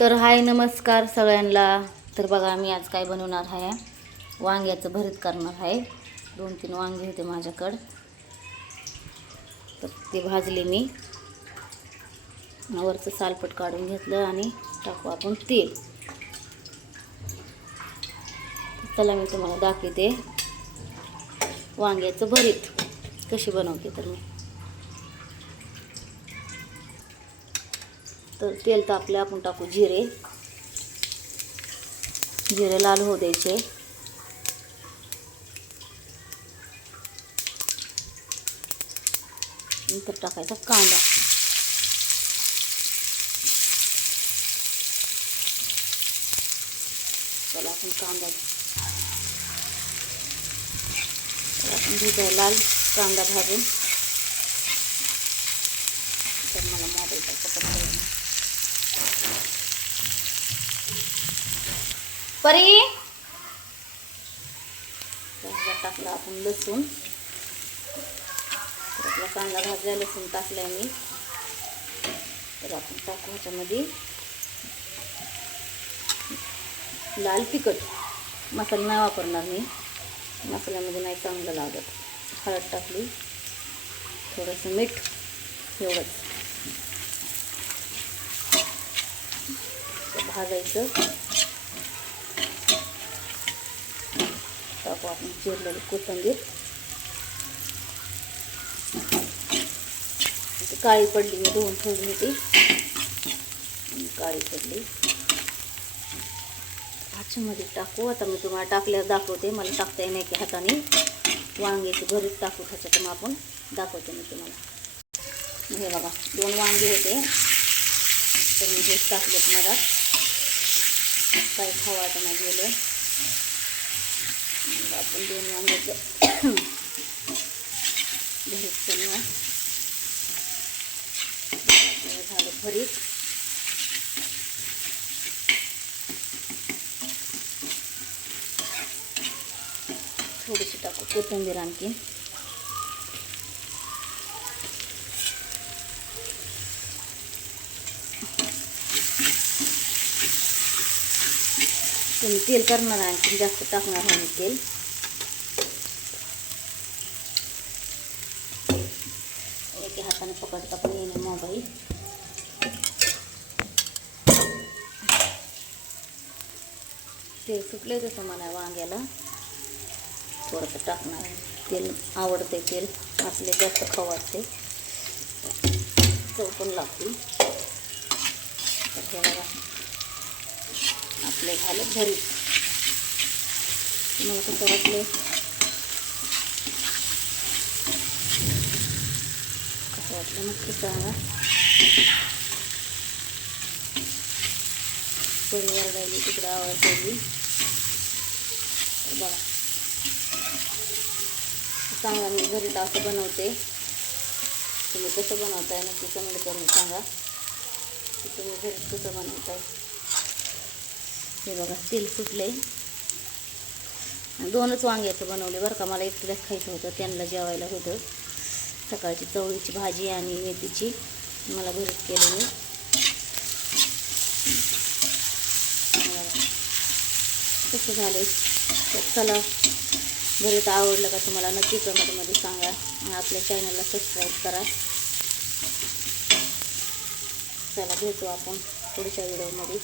तर हाय नमस्कार सगळ्यांना. तर बघा मी आज काय बनवणार आहे, वांग्याचं भरीत करणार आहे. 2-3 वांगे होते माझ्याकडं, तर ते भाजले मी. वरचं सालपट काढून घेतलं आणि टाकू आपण तेल. चला मी तुम्हाला दाखवते वांग्याचं भरीत कशी बनवते. तर तेल तापलं, आपण टाकू जिरे लाल होऊ द्यायचे. नंतर टाकायचा कांदा. चला आपण घेऊया लाल कांदा भाजून. तर मला मोबाईलचा पकडा परी टाकला आपण लसूण. तर आपला कांदा भाजला, लसूण टाकलाय मी. तर आपण टाकू ह्याच्यामध्ये लाल तिखट. मसाला नाही वापरणार मी, मसाल्यामध्ये नाही चांगलं लागत. हळद टाकली, थोडंसं मीठ, एवढंच. भाजायचं. टाकू आपण चिरलेली कोथिंबीर. काळी पडली, मी धुवून ठेवली होती, काळी पडली. ह्याच्यामध्ये टाकू. आता मी तुम्हाला टाकल्यावर दाखवते. मला टाकता येणार की हाताने वांग्याची भरीत टाकू ह्याच्यात, मग आपण दाखवते मी तुम्हाला. हे बघा 2 वांगे होते, तर मी हेच टाकलेत. मला काही खावायचं नाही गेलं. आपण 2 वांग्याचं भरीत करूया. झालं भरीत. थोडीशी टाकू कोथिंबीर आणखी. तुम्ही तेल करणार आहे, आणखी जास्त टाकणार आहे मी तेल. एका हाताने पकडता पण येईल मोबाईल. तेल सुटले तसं मला वांग्याला. थोडंसं टाकणार आहे तेल. आवडते तेल आपले, जास्त खाऊ वाटते, चव पण लागते. तर हे बघा आपले झाले भरीत. तुम्हाला कसं वाटले, नक्की सांगा. परिवार राहिली तिकडं आवाज राहिली. बघा चांगला मी भरीत असं बनवते. तुम्ही कसं बनवताय नक्की कमेंट करून सांगा की तुम्ही भरीत कसं बनवताय. हे बघा तेल सुटले. 2च वांग्याचं बनवले बरं का. मला एकटीलाच खायचं होतं, त्यांना जेवायला होतं. सकाळची चवळीची भाजी आणि मेथीची मला भरीत केलं मी. कसं झालं. तर चला, भरीत आवडलं का तुम्हाला नक्की कमेंटमध्ये सांगा. आणि आपल्या चॅनलला सबस्क्राईब करा. चला भेटू आपण पुढच्या व्हिडिओमध्ये.